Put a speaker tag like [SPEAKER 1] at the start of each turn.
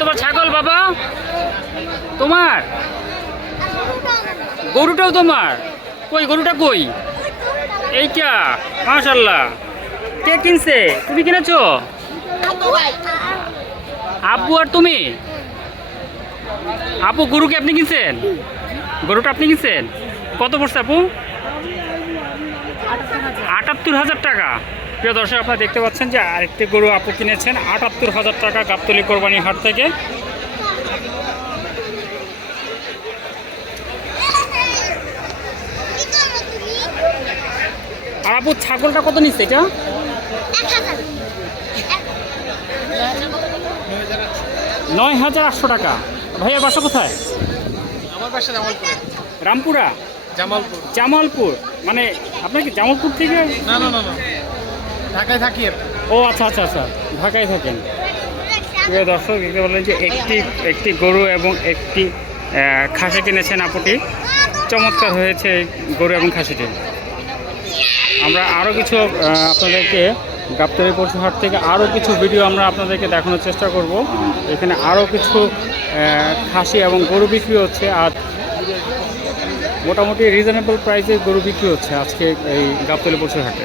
[SPEAKER 1] তোমার ছাগল বাবা? তোমার? গরুটাও তোমার? কই, গরুটা কই? এইটা মাশাল্লাহ কে কিনছে? তুমি কিনেছো? আব্বু আর তুমি? আপু গরুকে আপনি কিনছেন? গরুটা আপনি কিনছেন? কত পড়ছে আপু আটাত্তর হাজার টাকা। প্রিয় দর্শক আপনারা দেখতে পাচ্ছেন যে আরেকটি গরু আপু কিনেছেন। আটাত্তর হাজার টাকা গাবতলি কোরবানি হাট থেকে। আর আপু ছাগলটা কত নিচ্ছে এটা? নয় হাজার আটশো টাকা। ভাইয়া বাসা কোথায়?
[SPEAKER 2] আমার বাসা জামালপুরে।
[SPEAKER 1] রামপুরা?
[SPEAKER 2] জামালপুর।
[SPEAKER 1] জামালপুর। মানে আপনার কি জামালপুর থেকে?
[SPEAKER 2] না না না না। ঢাকায় থাকি
[SPEAKER 1] ও আচ্ছা আচ্ছা আচ্ছা ঢাকায় থাকেন। প্রিয় দর্শক দেখতে বললেন যে একটি একটি গরু এবং একটি খাসি কিনেছেন আপুটি। চমৎকার হয়েছে এই গরু এবং খাসিটি। আমরা আরও কিছু আপনাদেরকে গাবতলী পশুহাট থেকে আরও কিছু ভিডিও আমরা আপনাদেরকে দেখানোর চেষ্টা করব। এখানে আরও কিছু খাসি এবং গরু বিক্রি হচ্ছে। আর মোটামুটি রিজনেবল প্রাইসে গরু বিক্রি হচ্ছে আজকে এই গাবতলী পশুহাটে